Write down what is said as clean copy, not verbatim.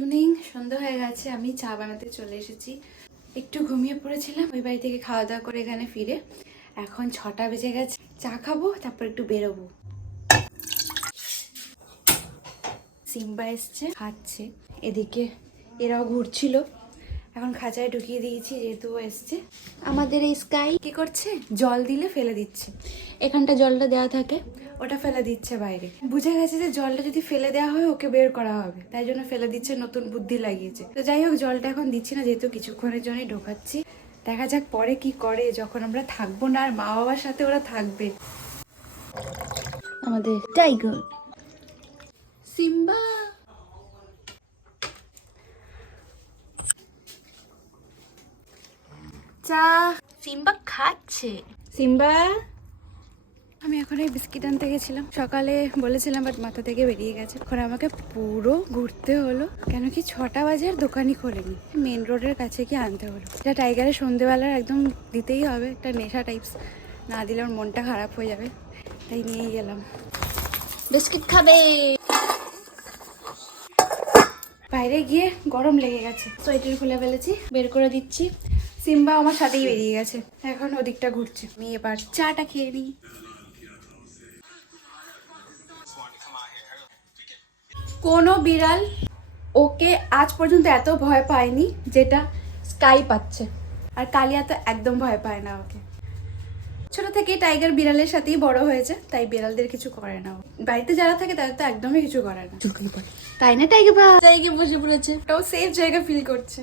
Evening, সন্ধ্যা হয়ে গেছে, আমি চা বানাতে চলে এসেছি। একটু ঘুমিয়ে পড়েছিলাম ওই বাড়ি থেকে খাওয়া দাওয়া করে এখানে ফিরে। এখন 6টা বেজে গেছে, চা খাবো, তারপর একটু বেরোবো। সিম্বা এসছে, খাচ্ছে। এদিকে এরাও ঘুরছিল, এখন খাঁচায় ঢুকিয়ে দিয়েছি যেহেতু এসছে। আমাদের এই স্কাই কি করছে, জল দিলে ফেলে দিচ্ছে। এখানটা জলটা দেওয়া থাকে, ওটা ফেলে দিচ্ছে বাইরে। বুঝে গেছে যে জলটা যদি ফেলে দেওয়া হয় ওকে বের করা হবে, তাই জন্য ফেলে দিচ্ছে, নতুন বুদ্ধি লাগিয়েছে। তো যাই হোক, জলটা এখন দিচ্ছি না, যেহেতু কিছুক্ষণের জন্যই ঢোকাচ্ছি। দেখা যাক পরে কি করে, যখন আমরা থাকবো না আর মা বাবার সাথে ওরা থাকবে। আমাদের টাইগার সিম্বা। চা সিম্বা খাচ্ছে। সিম্বা, আমি এখন এই বিস্কিট আনতে গেছিলাম, সকালে বলেছিলাম বাট মাথা থেকে বেরিয়ে গেছে। এখন আমাকে পুরো ঘুরতে হলো, কেন কি 6টা বাজে আর দোকানই খোলেনি। মেন রোডের কাছে কি আনতে হলো। এটা টাইগারের সন্ধেবেলার একদম দিতেই হবে, একটা নেশা টাইপস, না দিলে ওর মনটা খারাপ হয়ে যাবে, তাই নিয়েই গেলাম। বিস্কিট খাবে। বাইরে গিয়ে গরম লেগে গেছে, সোয়েটার খুলে ফেলেছি, বের করে দিচ্ছি। সিম্বা আমার সাথেই বেরিয়ে গেছে, এখন ওদিকটা ঘুরছে। আমি এবার চাটা খেয়ে নিই। কোনো বিড়াল ওকে আজ পর্যন্ত এত ভয় পায়নি যেটা স্কাই পাচ্ছে, আর কালিয়া তো একদম ভয় পায় না ওকে। ছোট থেকেই টাইগার বিড়ালের সাথেই বড় হয়েছে, তাই বিড়ালদের কিছু করে না। বাড়িতে যারা থাকে তাদের তো একদমই কিছু করে না, তাই না টাইগার ভাই? জায়গায় বসে পড়েছে, ওটাও সেফ জায়গা ফিল করছে।